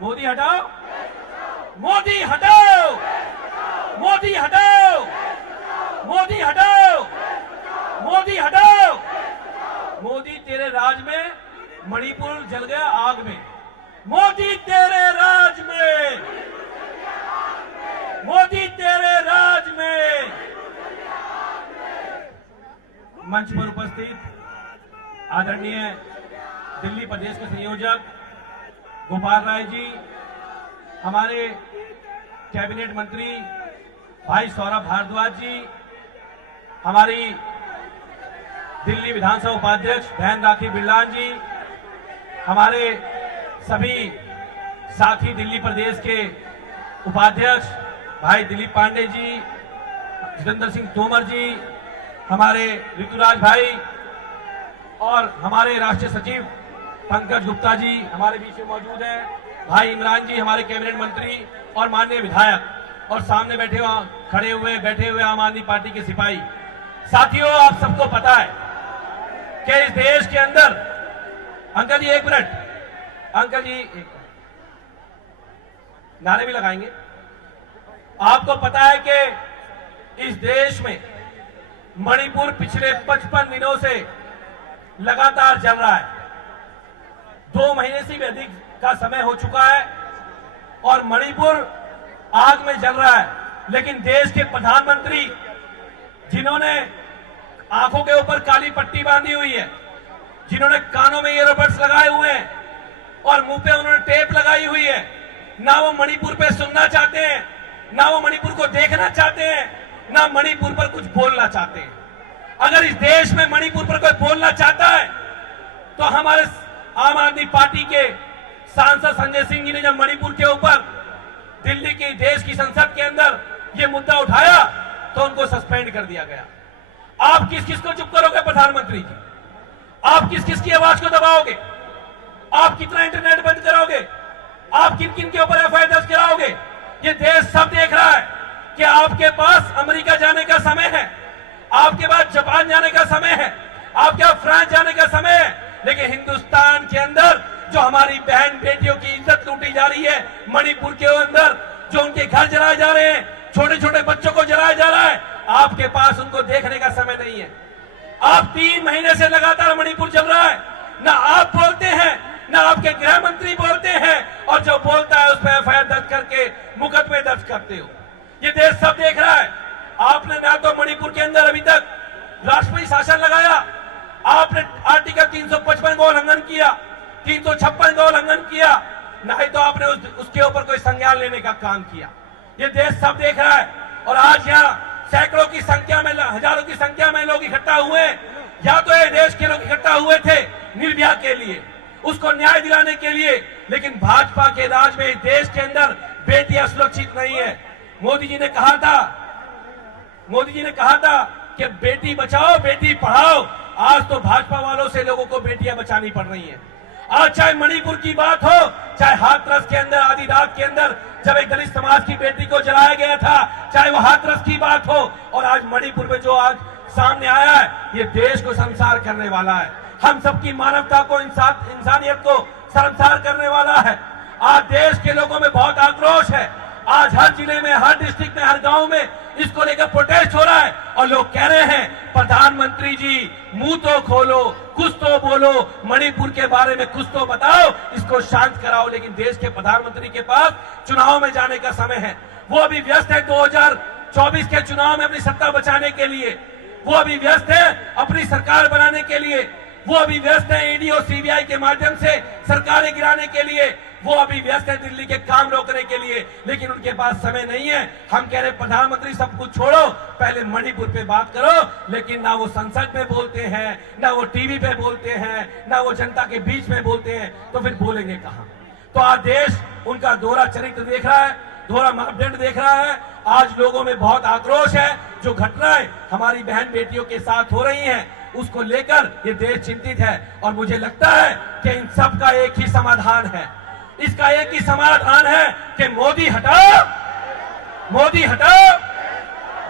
मोदी हटाओ, मोदी हटाओ, मोदी हटाओ, मोदी हटाओ, मोदी हटाओ। मोदी तेरे राज में मणिपुर जल गया आग में। मोदी तेरे राज में, मोदी तेरे राज में। मंच पर उपस्थित आदरणीय दिल्ली प्रदेश के संयोजक गोपाल राय जी, हमारे कैबिनेट मंत्री भाई सौरभ भारद्वाज जी, हमारी दिल्ली विधानसभा उपाध्यक्ष बहन राखी बिरलान जी, हमारे सभी साथी दिल्ली प्रदेश के उपाध्यक्ष भाई दिलीप पांडे जी, जितेंद्र सिंह तोमर जी, हमारे ऋतुराज भाई और हमारे राष्ट्रीय सचिव पंकज गुप्ता जी हमारे बीच में मौजूद हैं, भाई इमरान जी हमारे कैबिनेट मंत्री और माननीय विधायक, और सामने बैठे हुए आम आदमी पार्टी के सिपाही साथियों। आप सबको पता है कि इस देश के अंदर, अंकल जी एक मिनट, अंकल जी एक नारे भी लगाएंगे। आपको पता है कि इस देश में मणिपुर पिछले 55 दिनों से लगातार जल रहा है। 2 महीने से भी अधिक का समय हो चुका है और मणिपुर आग में जल रहा है। लेकिन देश के प्रधानमंत्री, जिन्होंने आंखों के ऊपर काली पट्टी बांधी हुई है, जिन्होंने कानों में ईयरबड्स लगाए हुए हैं और मुंह पे उन्होंने टेप लगाई हुई है, ना वो मणिपुर पे सुनना चाहते हैं, ना वो मणिपुर को देखना चाहते हैं, ना मणिपुर पर कुछ बोलना चाहते हैं। अगर इस देश में मणिपुर पर कोई बोलना चाहता है तो हमारे आम आदमी पार्टी के सांसद संजय सिंह जी ने जब मणिपुर के ऊपर दिल्ली की देश की संसद के अंदर ये मुद्दा उठाया तो उनको सस्पेंड कर दिया गया। आप किस किस को चुप करोगे प्रधानमंत्री जी? आप किस किस की आवाज को दबाओगे? आप कितना इंटरनेट बंद कराओगे? आप किन किन के ऊपर एफआईआर दर्ज कराओगे? ये देश सब देख रहा है कि आपके पास अमेरिका जाने का समय है, आपके पास जापान जाने का समय है, आपके पास फ्रांस जाने का समय है, लेकिन हिंदुस्तान के अंदर जो हमारी बहन बेटियों की इज्जत लूटी जा रही है, मणिपुर के अंदर जो उनके घर जलाए जा रहे हैं, छोटे छोटे बच्चों को जलाया जा रहा है, आपके पास उनको देखने का समय नहीं है। आप 3 महीने से लगातार मणिपुर चल रहा है, ना आप बोलते हैं, ना आपके गृह मंत्री बोलते हैं, और जो बोलता है उस पर एफआईआर दर्ज करके मुकदमे दर्ज करते हो। ये देश सब देख रहा है। आपने ना तो मणिपुर के अंदर अभी तक राष्ट्रपति शासन लगाया, आपने आर्टिकल 355 का उल्लंघन किया, 356 का उल्लंघन किया, ना ही तो आपने उसके ऊपर कोई संज्ञान लेने का काम किया। ये देश सब देख रहा है। और आज यहाँ सैकड़ों की संख्या में, हजारों की संख्या में लोग इकट्ठा हुए, या तो ये देश के लोग इकट्ठा हुए थे निर्भया के लिए, उसको न्याय दिलाने के लिए, लेकिन भाजपा के राज में देश के अंदर बेटियां सुरक्षित नहीं है। मोदी जी ने कहा था मोदी जी ने कहा था कि बेटी बचाओ बेटी पढ़ाओ। आज तो भाजपा वालों से लोगों को बेटियां बचानी पड़ रही हैं। आज चाहे मणिपुर की बात हो, चाहे हाथरस के अंदर आधी रात के अंदर जब एक दलित समाज की बेटी को जलाया गया था, चाहे वो हाथरस की बात हो, और आज मणिपुर में जो आज सामने आया है, ये देश को शर्मसार करने वाला है। हम सबकी मानवता को, इंसानियत को शर्मसार करने वाला है। आज देश के लोगों में बहुत आक्रोश है। आज हर जिले में, हर डिस्ट्रिक्ट में, हर गांव में इसको लेकर प्रोटेस्ट हो रहा है और लोग कह रहे हैं प्रधानमंत्री जी मुंह तो खोलो, कुछ तो बोलो, मणिपुर के बारे में कुछ तो बताओ, इसको शांत कराओ। लेकिन देश के प्रधानमंत्री के पास चुनाव में जाने का समय है। वो अभी व्यस्त है 2024 के चुनाव में अपनी सत्ता बचाने के लिए। वो अभी व्यस्त है अपनी सरकार बनाने के लिए। वो अभी व्यस्त है ईडी और सीबीआई के माध्यम से सरकारें गिराने के लिए। वो अभी व्यस्त है दिल्ली के काम रोकने के लिए, लेकिन उनके पास समय नहीं है। हम कह रहे प्रधानमंत्री सब कुछ छोड़ो, पहले मणिपुर पे बात करो। लेकिन ना वो संसद में बोलते हैं, ना वो टीवी पे बोलते हैं, ना वो जनता के बीच में बोलते हैं, तो फिर बोलेंगे कहां? तो आज देश उनका दोहरा चरित्र देख रहा है, दोहरा मापदंड देख रहा है। आज लोगों में बहुत आक्रोश है। जो घटनाएं हमारी बहन बेटियों के साथ हो रही हैं, उसको लेकर ये देश चिंतित है। और मुझे लगता है कि इन सब का एक ही समाधान है। इसका एक ही समाधान है कि मोदी हटाओ, मोदी हटाओ।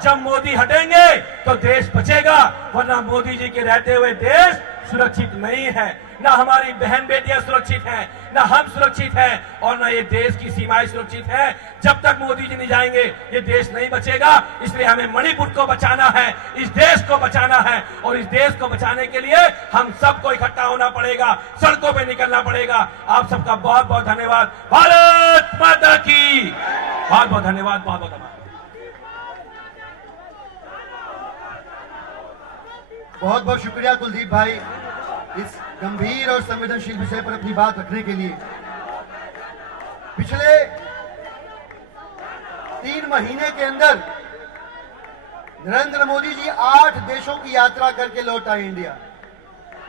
जब मोदी हटेंगे तो देश बचेगा, वरना मोदी जी के रहते हुए देश सुरक्षित नहीं है। ना हमारी बहन बेटियां सुरक्षित हैं, ना हम सुरक्षित हैं, और ना ये देश की सीमाएं सुरक्षित हैं। जब तक मोदी जी नहीं जाएंगे ये देश नहीं बचेगा। इसलिए हमें मणिपुर को बचाना है, इस देश को बचाना है, और इस देश को बचाने के लिए हम सबको इकट्ठा होना पड़ेगा, सड़कों पे निकलना पड़ेगा। आप सबका बहुत बहुत धन्यवाद। भारत माता की बहुत बहुत धन्यवाद, बहुत बहुत धन्यवाद। बहुत बहुत शुक्रिया कुलदीप भाई इस गंभीर और संवेदनशील विषय पर अपनी बात रखने के लिए। पिछले 3 महीने के अंदर नरेंद्र मोदी जी 8 देशों की यात्रा करके लौट आए इंडिया।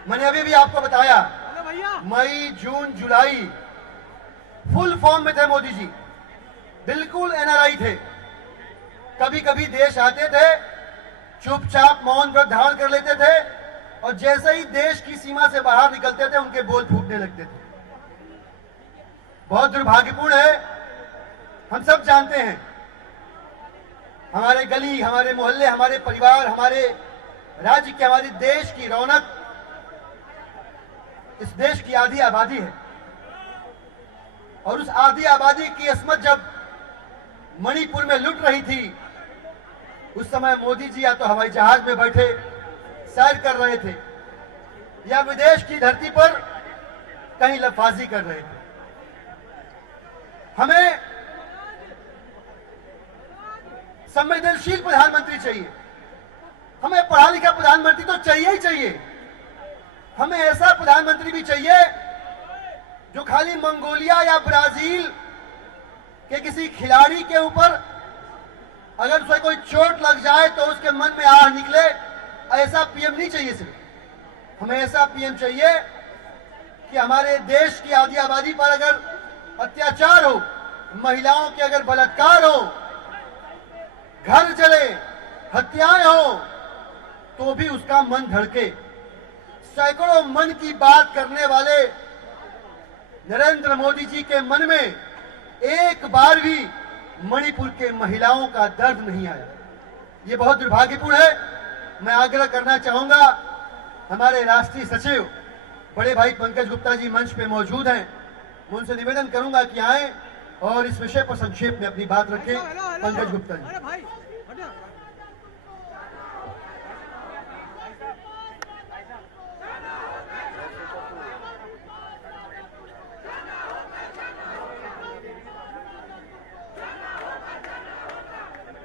मैंने अभी भी आपको बताया, मई, जून, जुलाई फुल फॉर्म में थे मोदी जी, बिल्कुल एनआरआई थे। कभी कभी देश आते थे, चुपचाप मौन व्रत धारण कर लेते थे, और जैसे ही देश की सीमा से बाहर निकलते थे उनके बोल फूटने लगते थे। बहुत दुर्भाग्यपूर्ण है, हम सब जानते हैं, हमारे गली, हमारे मोहल्ले, हमारे परिवार, हमारे राज्य की, हमारे देश की रौनक, इस देश की आधी आबादी है। और उस आधी आबादी की अस्मत जब मणिपुर में लुट रही थी, उस समय मोदी जी या तो हवाई जहाज में बैठे सैर कर रहे थे, या विदेश की धरती पर कहीं लफाजी कर रहे थे। हमें संवेदनशील प्रधानमंत्री चाहिए, हमें पढ़ा लिखा प्रधानमंत्री तो चाहिए ही चाहिए। हमें ऐसा प्रधानमंत्री भी चाहिए जो खाली मंगोलिया या ब्राजील के किसी खिलाड़ी के ऊपर अगर उसे कोई चोट लग जाए तो उसके मन में आह निकले, ऐसा पीएम नहीं चाहिए। सिर्फ हमें ऐसा पीएम चाहिए कि हमारे देश की आधी आबादी पर अगर अत्याचार हो, महिलाओं के अगर बलात्कार हो, घर जले, हत्याएं हो, तो भी उसका मन धड़के। सैकड़ों मन की बात करने वाले नरेंद्र मोदी जी के मन में एक बार भी मणिपुर के महिलाओं का दर्द नहीं आया। ये बहुत दुर्भाग्यपूर्ण है। मैं आग्रह करना चाहूंगा, हमारे राष्ट्रीय सचिव बड़े भाई पंकज गुप्ता जी मंच पे मौजूद हैं, मैं उनसे निवेदन करूंगा कि आए और इस विषय पर संक्षेप में अपनी बात रखें। पंकज गुप्ता जी।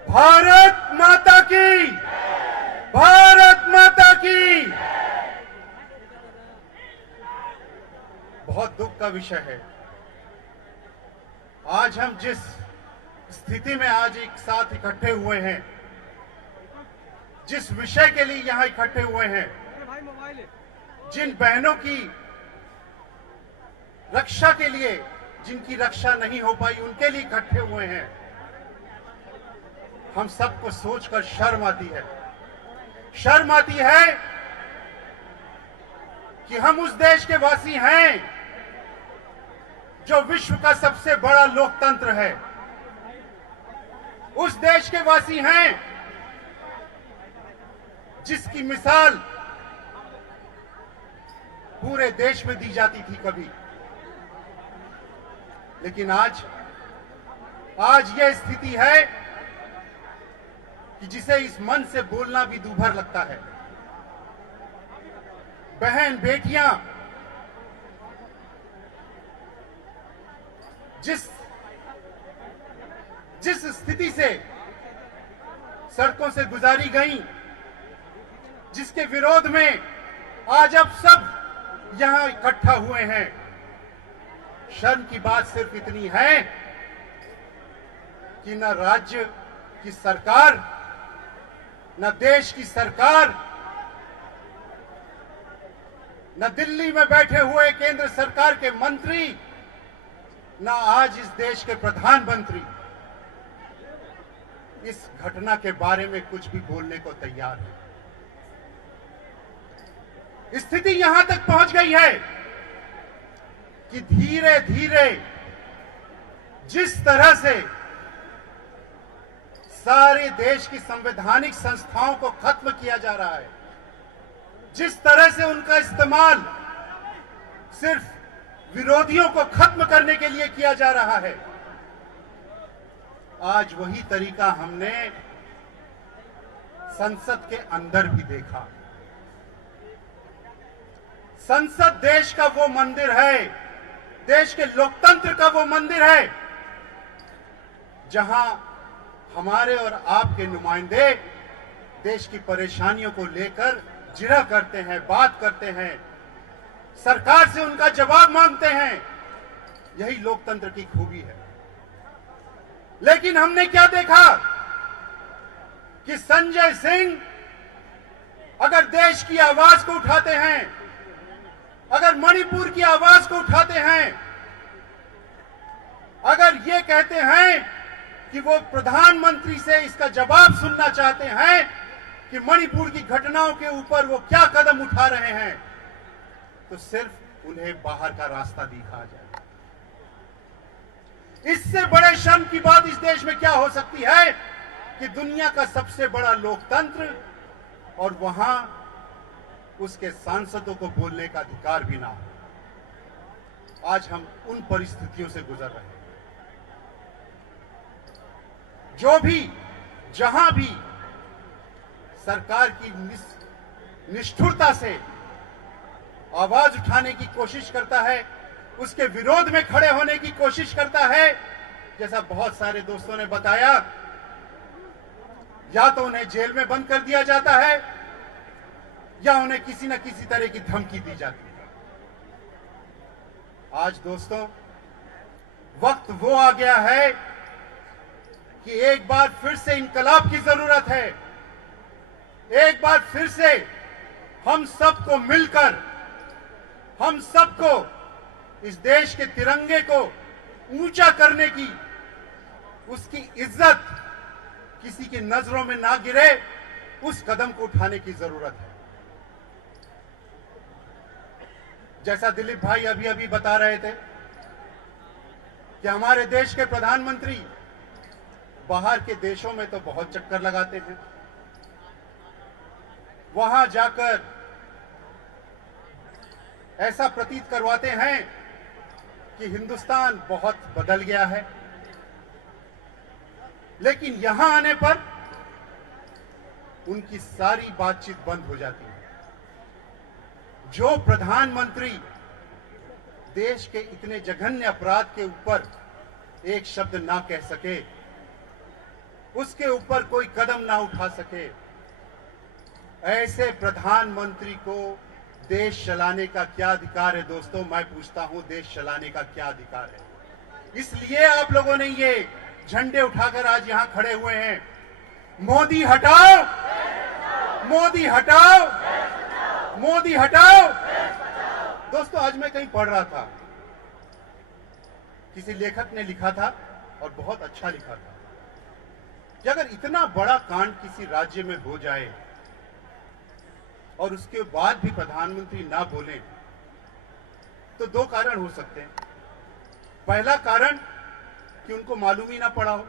भारत माता की, भारत माता की। बहुत दुख का विषय है, आज हम जिस स्थिति में आज एक साथ इकट्ठे हुए हैं, जिस विषय के लिए यहां इकट्ठे हुए हैं, जिन बहनों की रक्षा के लिए, जिनकी रक्षा नहीं हो पाई, उनके लिए इकट्ठे हुए हैं। हम सबको सोचकर शर्म आती है। शर्म आती है कि हम उस देश के वासी हैं जो विश्व का सबसे बड़ा लोकतंत्र है। उस देश के वासी हैं जिसकी मिसाल पूरे देश में दी जाती थी कभी, लेकिन आज यह स्थिति है कि जिसे इस मन से बोलना भी दूभर लगता है। बहन बेटियां जिस स्थिति से सड़कों से गुजारी गई, जिसके विरोध में आज अब सब यहां इकट्ठा हुए हैं, शर्म की बात सिर्फ इतनी है कि न राज्य की सरकार, न देश की सरकार, न दिल्ली में बैठे हुए केंद्र सरकार के मंत्री, न आज इस देश के प्रधानमंत्री इस घटना के बारे में कुछ भी बोलने को तैयार है। स्थिति यहां तक पहुंच गई है कि धीरे धीरे जिस तरह से सारे देश की संवैधानिक संस्थाओं को खत्म किया जा रहा है, जिस तरह से उनका इस्तेमाल सिर्फ विरोधियों को खत्म करने के लिए किया जा रहा है, आज वही तरीका हमने संसद के अंदर भी देखा। संसद देश का वो मंदिर है, देश के लोकतंत्र का वो मंदिर है जहां हमारे और आपके नुमाइंदे देश की परेशानियों को लेकर जिरह करते हैं, बात करते हैं, सरकार से उनका जवाब मांगते हैं। यही लोकतंत्र की खूबी है। लेकिन हमने क्या देखा कि संजय सिंह अगर देश की आवाज को उठाते हैं, अगर मणिपुर की आवाज को उठाते हैं, अगर ये कहते हैं कि वो प्रधानमंत्री से इसका जवाब सुनना चाहते हैं कि मणिपुर की घटनाओं के ऊपर वो क्या कदम उठा रहे हैं, तो सिर्फ उन्हें बाहर का रास्ता दिखा जाए। इससे बड़े शर्म की बात इस देश में क्या हो सकती है कि दुनिया का सबसे बड़ा लोकतंत्र और वहां उसके सांसदों को बोलने का अधिकार भी ना हो। आज हम उन परिस्थितियों से गुजर रहे हैं। जो भी जहां भी सरकार की निष्ठुरता से आवाज उठाने की कोशिश करता है, उसके विरोध में खड़े होने की कोशिश करता है, जैसा बहुत सारे दोस्तों ने बताया, या तो उन्हें जेल में बंद कर दिया जाता है या उन्हें किसी न किसी तरह की धमकी दी जाती है। आज दोस्तों वक्त वो आ गया है कि एक बार फिर से इंकलाब की जरूरत है। एक बार फिर से हम सबको मिलकर, हम सबको इस देश के तिरंगे को ऊंचा करने की, उसकी इज्जत किसी की नजरों में ना गिरे, उस कदम को उठाने की जरूरत है। जैसा दिलीप भाई अभी अभी बता रहे थे कि हमारे देश के प्रधानमंत्री बाहर के देशों में तो बहुत चक्कर लगाते हैं, वहां जाकर ऐसा प्रतीत करवाते हैं कि हिंदुस्तान बहुत बदल गया है, लेकिन यहां आने पर उनकी सारी बातचीत बंद हो जाती है। जो प्रधानमंत्री देश के इतने जघन्य अपराध के ऊपर एक शब्द ना कह सके, उसके ऊपर कोई कदम ना उठा सके, ऐसे प्रधानमंत्री को देश चलाने का क्या अधिकार है? दोस्तों, मैं पूछता हूं, देश चलाने का क्या अधिकार है? इसलिए आप लोगों ने ये झंडे उठाकर आज यहां खड़े हुए हैं। मोदी हटाओ, मोदी हटाओ, मोदी हटाओ। दोस्तों, आज मैं कहीं पढ़ रहा था, किसी लेखक ने लिखा था और बहुत अच्छा लिखा था कि अगर इतना बड़ा कांड किसी राज्य में हो जाए और उसके बाद भी प्रधानमंत्री ना बोले, तो दो कारण हो सकते हैं। पहला कारण कि उनको मालूम ही ना पड़ा हो।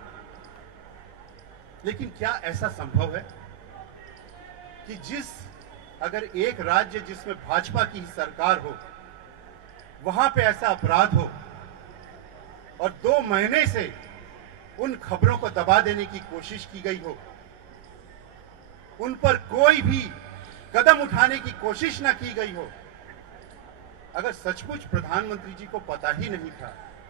लेकिन क्या ऐसा संभव है कि अगर एक राज्य जिसमें भाजपा की सरकार हो, वहां पे ऐसा अपराध हो और 2 महीने से उन खबरों को दबा देने की कोशिश की गई हो, उन पर कोई भी कदम उठाने की कोशिश ना की गई हो? अगर सचमुच प्रधानमंत्री जी को पता ही नहीं था